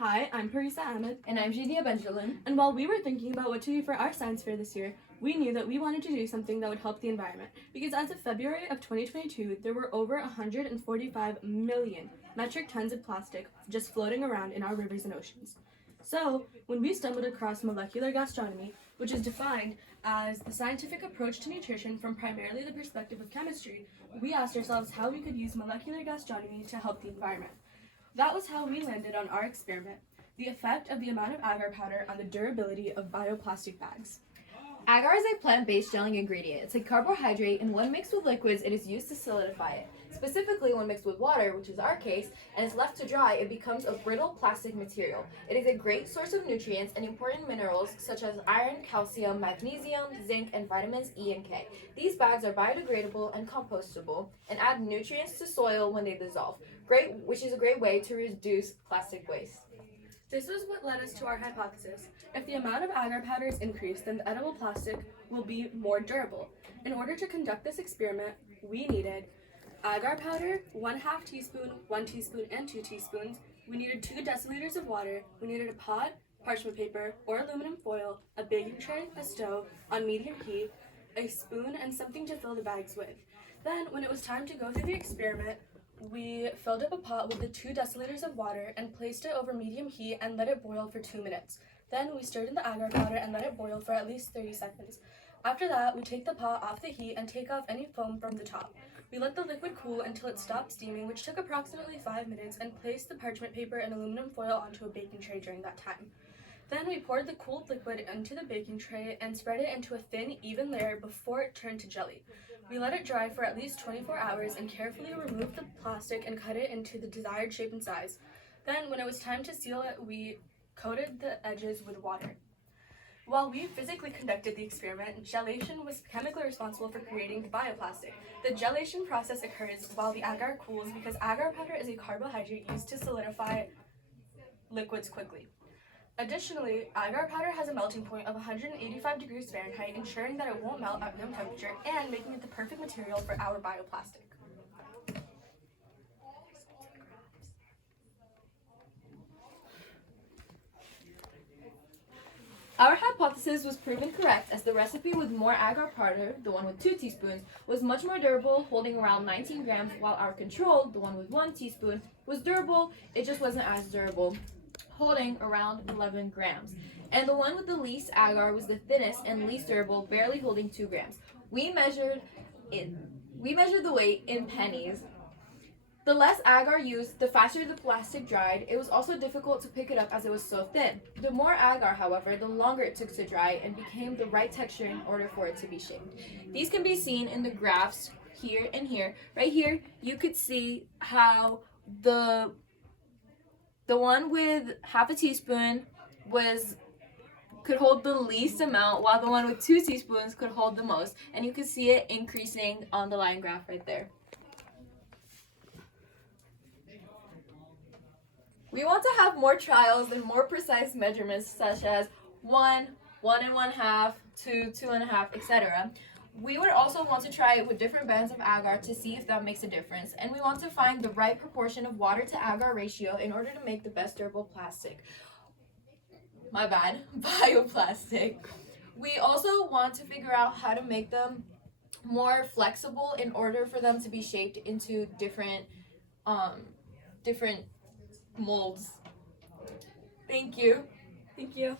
Hi, I'm Parisa Ahmad. And I'm Benjelloun. And while we were thinking about what to do for our science fair this year, we knew that we wanted to do something that would help the environment. Because as of February of 2022, there were over 145 million metric tons of plastic just floating around in our rivers and oceans. So, when we stumbled across molecular gastronomy, which is defined as the scientific approach to nutrition from primarily the perspective of chemistry, we asked ourselves how we could use molecular gastronomy to help the environment. That was how we landed on our experiment, the effect of the amount of agar powder on the durability of bioplastic bags. Agar is a plant-based gelling ingredient. It's a carbohydrate, and when mixed with liquids, it is used to solidify it. Specifically, when mixed with water, which is our case, and is left to dry, it becomes a brittle plastic material. It is a great source of nutrients and important minerals such as iron, calcium, magnesium, zinc, and vitamins E and K. These bags are biodegradable and compostable and add nutrients to soil when they dissolve, which is a great way to reduce plastic waste. This was what led us to our hypothesis. If the amount of agar powder is increased, then the edible plastic will be more durable. In order to conduct this experiment, we needed agar powder, 1/2 teaspoon, 1 teaspoon, and 2 teaspoons. We needed 2 deciliters of water. We needed a pot, parchment paper, or aluminum foil, a baking tray, a stove on medium heat, a spoon, and something to fill the bags with. Then, when it was time to go through the experiment, we filled up a pot with the 2 deciliters of water and placed it over medium heat and let it boil for 2 minutes. Then we stirred in the agar powder and let it boil for at least 30 seconds. After that, we take the pot off the heat and take off any foam from the top. We let the liquid cool until it stopped steaming, which took approximately 5 minutes, and placed the parchment paper and aluminum foil onto a baking tray during that time. Then we poured the cooled liquid into the baking tray and spread it into a thin, even layer before it turned to jelly. We let it dry for at least 24 hours and carefully removed the plastic and cut it into the desired shape and size. Then, when it was time to seal it, we coated the edges with water. While we physically conducted the experiment, gelation was chemically responsible for creating the bioplastic. The gelation process occurs while the agar cools because agar powder is a carbohydrate used to solidify liquids quickly. Additionally, agar powder has a melting point of 185 degrees Fahrenheit, ensuring that it won't melt at room temperature and making it the perfect material for our bioplastic. Our hypothesis was proven correct as the recipe with more agar powder, the one with 2 teaspoons, was much more durable, holding around 19 grams, while our control, the one with 1 teaspoon, was durable, it just wasn't as durable, holding around 11 grams. And the one with the least agar was the thinnest and least durable, barely holding 2 grams. We measured the weight in pennies. The less agar used, the faster the plastic dried. It was also difficult to pick it up as it was so thin. The more agar, however, the longer it took to dry and became the right texture in order for it to be shaped. These can be seen in the graphs here and here. Right here, you could see how the one with 1/2 teaspoon could hold the least amount, while the one with 2 teaspoons could hold the most. And you can see it increasing on the line graph right there. We want to have more trials and more precise measurements such as 1, 1 and 1/2, 2, 2 and 1/2, etc. We would also want to try it with different bands of agar to see if that makes a difference. And we want to find the right proportion of water to agar ratio in order to make the best durable plastic. Bioplastic. We also want to figure out how to make them more flexible in order for them to be shaped into different molds. Thank you. Thank you.